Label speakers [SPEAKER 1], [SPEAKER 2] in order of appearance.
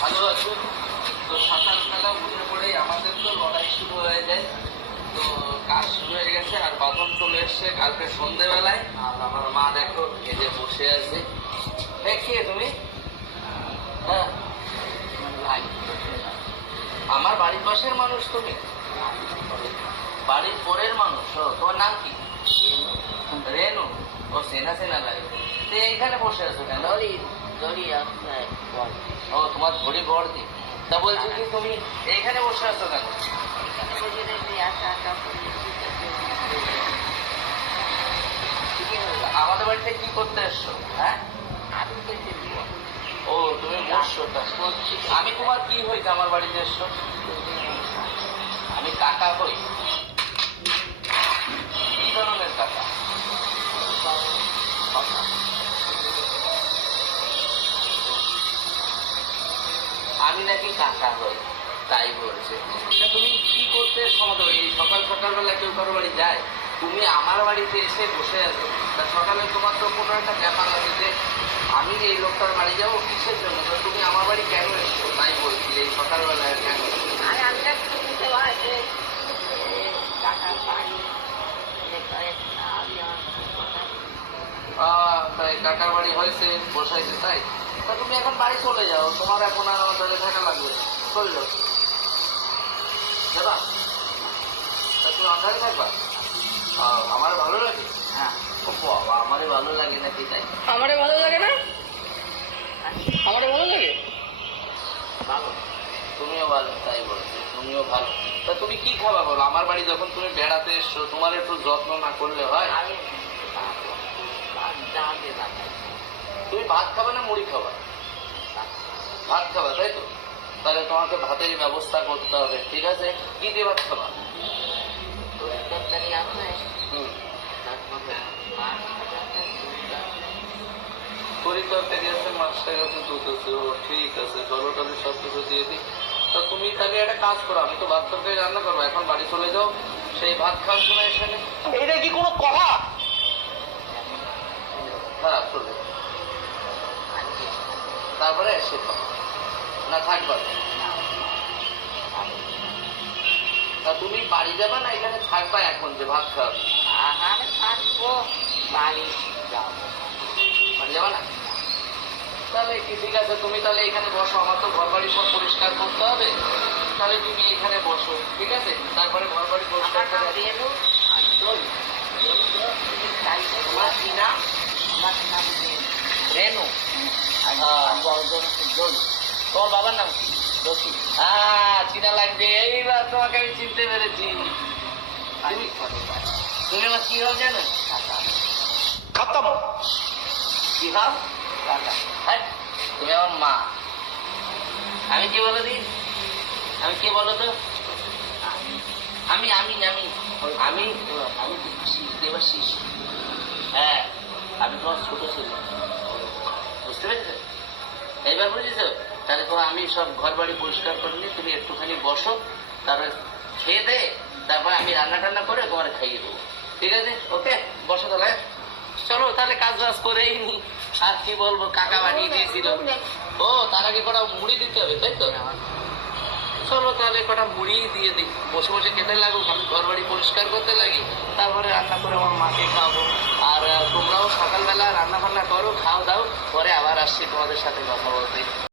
[SPEAKER 1] ভালো আছো উঠে পড়েই আমাদের তো লড়াই শুরু হয়ে যায় তো কাজ শুরু হয়ে গেছে আর বাঁধন চলে এসছে কালকে সন্ধেবেলায় আর আমার মা দেখো খেতে বসে আছে এ তুমি হ্যাঁ আমার বাড়ির পাশের মানুষ তুমি? বাড়ির পরের মানুষ? তোমার নাম কি? রেনু? ও সেনা সেনা লাগে তো এইখানে বসে আছো কেন? ও তোমার ঘড়ি ধরি বর্দি তা বলছি কি তুমি এইখানে বসে আছো কেন?
[SPEAKER 2] ঠিকই হলো?
[SPEAKER 1] আমাদের বাড়িতে কি করতে এসছো? হ্যাঁ? ও তুমি বসছো তা। আমি তোমার কি হইতে আমার বাড়িতে এসছো? আমি কাকা হই। আমি নাকি কাকা হই তাই বলছে। তুমি কি করতে সমাধান এই সকাল সকালবেলা কেউ কারও বাড়ি যায়? তুমি আমার বাড়িতে এসে বসে আছো। তা সকালে তোমার তো কোনো একটা ব্যাপার আছে যে আমি এই লোকটার বাড়ি যাব কিসের জন্য? তো তুমি আমার বাড়ি কেন এসছো? তাই বলছি এই সকালবেলায় কেন? কাকার বাড়ি হয়েছে বসাইছে তাই? তা তুমি এখন বাড়ি চলে যাও তোমার এখন আর আমাদের থাকা লাগবে না। চলে যাও যাবা তা তুমি অন্ধারে থাকবা আমার ভালো লাগে
[SPEAKER 2] হ্যাঁ
[SPEAKER 1] ও বাবা আমারই ভালো লাগে নাকি তাই
[SPEAKER 3] আমারে ভালো লাগে না আমারে ভালো লাগে
[SPEAKER 1] ভালো তুমিও ভালো তাই বলছো তুমিও ভালো তা তুমি কি খাবা বলো আমার বাড়ি যখন তুমি বেড়াতে এসছো তোমার একটু যত্ন না করলে হয়
[SPEAKER 2] আমি না
[SPEAKER 1] তুমি ভাত খাবে না মুড়ি খাবা? ভাত খাবা তাই তো? তাহলে তোমাকে ভাতের ব্যবস্থা করতে হবে ঠিক আছে? কি দিয়ে ভাত খাবা? তরি তরকারি আছে মাছটা আছে দুধ আছে ঠিক আছে টলে সব কিছু দিয়ে দিই। তা তুমি তাহলে একটা কাজ করো আমি তো ভাত তরকারি রান্না করব এখন বাড়ি চলে যাও সেই ভাত খাওয়ার সময় এসে নে।
[SPEAKER 3] এটা কি কোনো কথা?
[SPEAKER 1] হ্যাঁ চলে। তারপরে সে না থাকবা তা তুমি বাড়ি যাবে না এখানে থাকবা এখন যে ভাত খাওয়াবে?
[SPEAKER 2] আমি থাকব বাড়ি যাব।
[SPEAKER 1] বাড়ি যাবে না? তাহলে কি ঠিক আছে? তুমি তাহলে এখানে বসো আমার তো ঘর বাড়ি সব পরিষ্কার করতে হবে। তাহলে তুমি এখানে বসো ঠিক আছে? তারপরে ঘর বাড়ি পরিষ্কার করে
[SPEAKER 2] রেনু আর দোল তুমি চাইছো
[SPEAKER 1] তোমার কি নাম
[SPEAKER 2] আমার নাম রেনু
[SPEAKER 1] রেনু
[SPEAKER 2] আর
[SPEAKER 1] আহ।
[SPEAKER 2] বড়জন দোল
[SPEAKER 1] তোমার বাবার নাম কি? হ্যাঁ চিনা লাগবে। এইবার তোমাকে আমি চিনতে পেরেছি। তুমি আমার কি হও জানো
[SPEAKER 3] খতম।
[SPEAKER 1] কি হও হ্যাঁ তুমি আমার মা। আমি কি বলে দিই আমি কে বলো তো? আমি আমি আমি। আমি? আমি দেবাশিস হ্যাঁ আমি তোমার ছোট ছিল। বুঝতে পেরেছ? এইবার বুঝেছ? তাহলে তো আমি সব ঘর বাড়ি পরিষ্কার করে নিই তুমি একটুখানি বসো তারপরে খেয়ে দে তারপরে আমি রান্না টান্না করে তোমার খাইয়ে দেবো। ঠিক আছে? ওকে? বসো তাহলে চলো তাহলে কাজ বাজ করেই নি। আর কি বলব কাকা বানিয়ে দিয়েছিল। ও তার আগে কটা মুড়ি দিতে হবে তাই তো? চলো তাহলে কটা মুড়ি দিয়ে দিই। বসে বসে খেতে লাগুক আমি ঘর বাড়ি পরিষ্কার করতে লাগি। তারপরে রান্না করে আমার মাকে খাওয়াবো আর আহ, তোমরাও সকালবেলা রান্না বান্না করো খাও দাও পরে আবার আসছি তোমাদের সাথে কথা বলতে।